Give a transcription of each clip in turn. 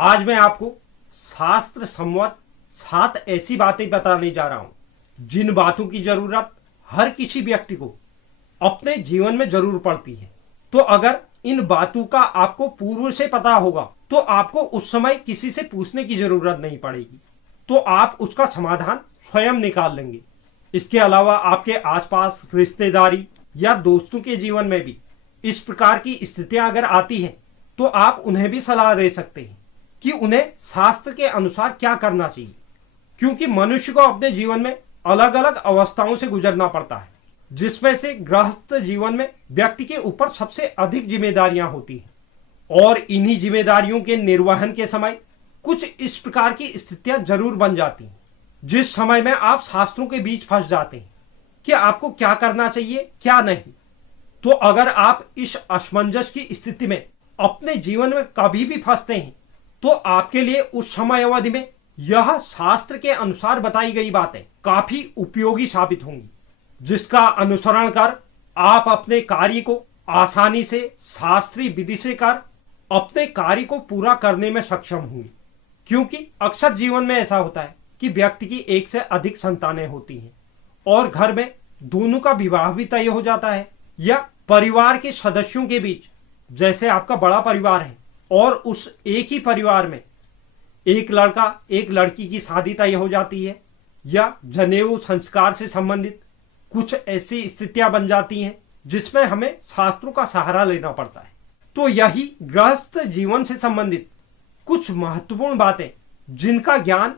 आज मैं आपको शास्त्र सम्मत 7 ऐसी बातें बताने जा रहा हूं जिन बातों की जरूरत हर किसी व्यक्ति को अपने जीवन में जरूर पड़ती है। तो अगर इन बातों का आपको पूर्व से पता होगा तो आपको उस समय किसी से पूछने की जरूरत नहीं पड़ेगी, तो आप उसका समाधान स्वयं निकाल लेंगे। इसके अलावा आपके आसपास रिश्तेदारी या दोस्तों के जीवन में भी इस प्रकार की स्थितियां अगर आती हैं तो आप उन्हें भी सलाह दे सकते हैं कि उन्हें शास्त्र के अनुसार क्या करना चाहिए, क्योंकि मनुष्य को अपने जीवन में अलग अलग अवस्थाओं से गुजरना पड़ता है, जिसमें से गृहस्थ जीवन में व्यक्ति के ऊपर सबसे अधिक जिम्मेदारियां होती हैं और इन्हीं जिम्मेदारियों के निर्वहन के समय कुछ इस प्रकार की स्थितियां जरूर बन जाती हैं जिस समय में आप शास्त्रों के बीच फंस जाते हैं कि आपको क्या करना चाहिए क्या नहीं। तो अगर आप इस असमंजस की स्थिति में अपने जीवन में कभी भी फंसते हैं तो आपके लिए उस समय अवधि में यह शास्त्र के अनुसार बताई गई बातें काफी उपयोगी साबित होंगी, जिसका अनुसरण कर आप अपने कार्य को आसानी से शास्त्रीय विधि से कर अपने कार्य को पूरा करने में सक्षम होंगे। क्योंकि अक्सर जीवन में ऐसा होता है कि व्यक्ति की एक से अधिक संतानें होती हैं और घर में दोनों का विवाह भी तय हो जाता है, या परिवार के सदस्यों के बीच, जैसे आपका बड़ा परिवार है और उस एक ही परिवार में एक लड़का एक लड़की की शादी तय हो जाती है, या जनेऊ संस्कार से संबंधित कुछ ऐसी स्थितियां बन जाती हैं जिसमें हमें शास्त्रों का सहारा लेना पड़ता है। तो यही गृहस्थ जीवन से संबंधित कुछ महत्वपूर्ण बातें जिनका ज्ञान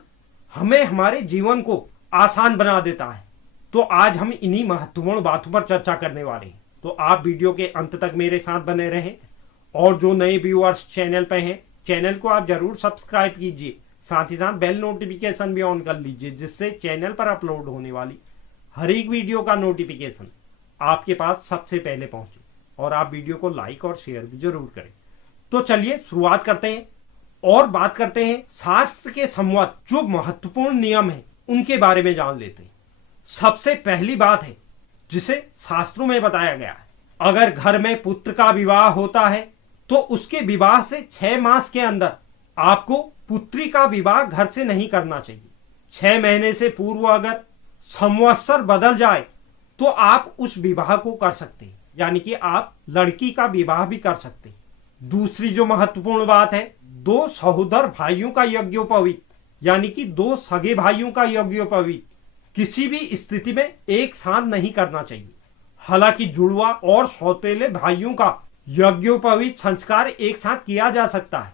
हमें हमारे जीवन को आसान बना देता है। तो आज हम इन्हीं महत्वपूर्ण बातों पर चर्चा करने वाले हैं, तो आप वीडियो के अंत तक मेरे साथ बने रहें। और जो नए व्यूअर्स चैनल पे हैं, चैनल को आप जरूर सब्सक्राइब कीजिए, साथ ही साथ बेल नोटिफिकेशन भी ऑन कर लीजिए, जिससे चैनल पर अपलोड होने वाली हर एक वीडियो का नोटिफिकेशन आपके पास सबसे पहले पहुंचे। और आप वीडियो को लाइक और शेयर भी जरूर करें। तो चलिए शुरुआत करते हैं और बात करते हैं शास्त्र के सम्मत जो महत्वपूर्ण नियम है उनके बारे में जान लेते हैं। सबसे पहली बात है जिसे शास्त्रों में बताया गया है, अगर घर में पुत्र का विवाह होता है तो उसके विवाह से 6 मास के अंदर आपको पुत्री का विवाह घर से नहीं करना चाहिए। 6 महीने से पूर्व अगर संवत्सर बदल जाए तो आप उस विवाह को कर सकते हैं, यानी कि आप लड़की का विवाह भी कर सकते हैं। दूसरी जो महत्वपूर्ण बात है, 2 सहोदर भाइयों का यज्ञोपवीत, यानी कि 2 सगे भाइयों का यज्ञोपवीत किसी भी स्थिति में एक साथ नहीं करना चाहिए। हालांकि जुड़वा और सौतेले भाइयों का यज्ञोपवीत संस्कार एक साथ किया जा सकता है।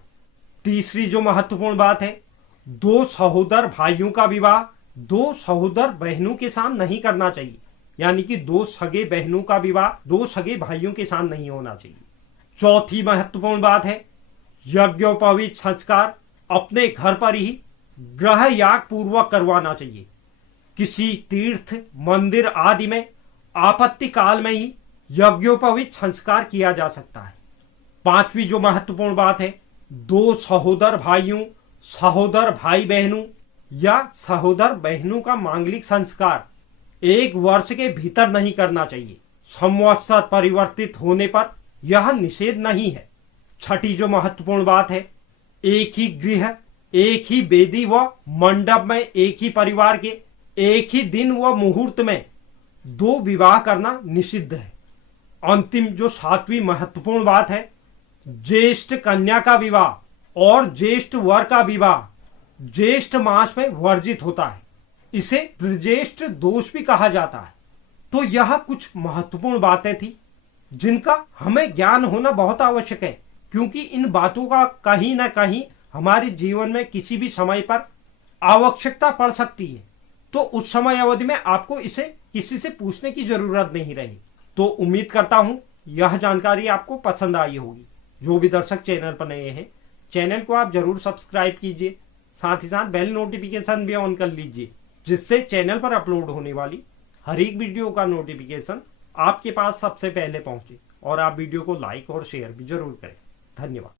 तीसरी जो महत्वपूर्ण बात है, 2 सहोदर भाइयों का विवाह 2 सहोदर बहनों के साथ नहीं करना चाहिए, यानी कि 2 सगे बहनों का विवाह 2 सगे भाइयों के साथ नहीं होना चाहिए। चौथी महत्वपूर्ण बात है, यज्ञोपवीत संस्कार अपने घर पर ही ग्रह याग पूर्वक करवाना चाहिए। किसी तीर्थ मंदिर आदि में आपत्ति काल में ही यज्ञोपवीत संस्कार किया जा सकता है। पांचवी जो महत्वपूर्ण बात है, 2 सहोदर भाइयों, सहोदर भाई बहनों या सहोदर बहनों का मांगलिक संस्कार 1 वर्ष के भीतर नहीं करना चाहिए। संवत्सर परिवर्तित होने पर यह निषेध नहीं है। छठी जो महत्वपूर्ण बात है, एक ही गृह, एक ही वेदी व मंडप में एक ही परिवार के एक ही दिन व मुहूर्त में 2 विवाह करना निषिद्ध है। अंतिम जो 7वीं महत्वपूर्ण बात है, ज्येष्ठ कन्या का विवाह और ज्येष्ठ वर का विवाह ज्येष्ठ मास में वर्जित होता है। इसे त्रिज्येष्ठ दोष भी कहा जाता है। तो यह कुछ महत्वपूर्ण बातें थी जिनका हमें ज्ञान होना बहुत आवश्यक है, क्योंकि इन बातों का कहीं ना कहीं हमारे जीवन में किसी भी समय पर आवश्यकता पड़ सकती है। तो उस समय अवधि में आपको इसे किसी से पूछने की जरूरत नहीं रही। तो उम्मीद करता हूं यह जानकारी आपको पसंद आई होगी। जो भी दर्शक चैनल पर नए हैं, चैनल को आप जरूर सब्सक्राइब कीजिए, साथ ही साथ बेल नोटिफिकेशन भी ऑन कर लीजिए, जिससे चैनल पर अपलोड होने वाली हर एक वीडियो का नोटिफिकेशन आपके पास सबसे पहले पहुंचे। और आप वीडियो को लाइक और शेयर भी जरूर करें। धन्यवाद।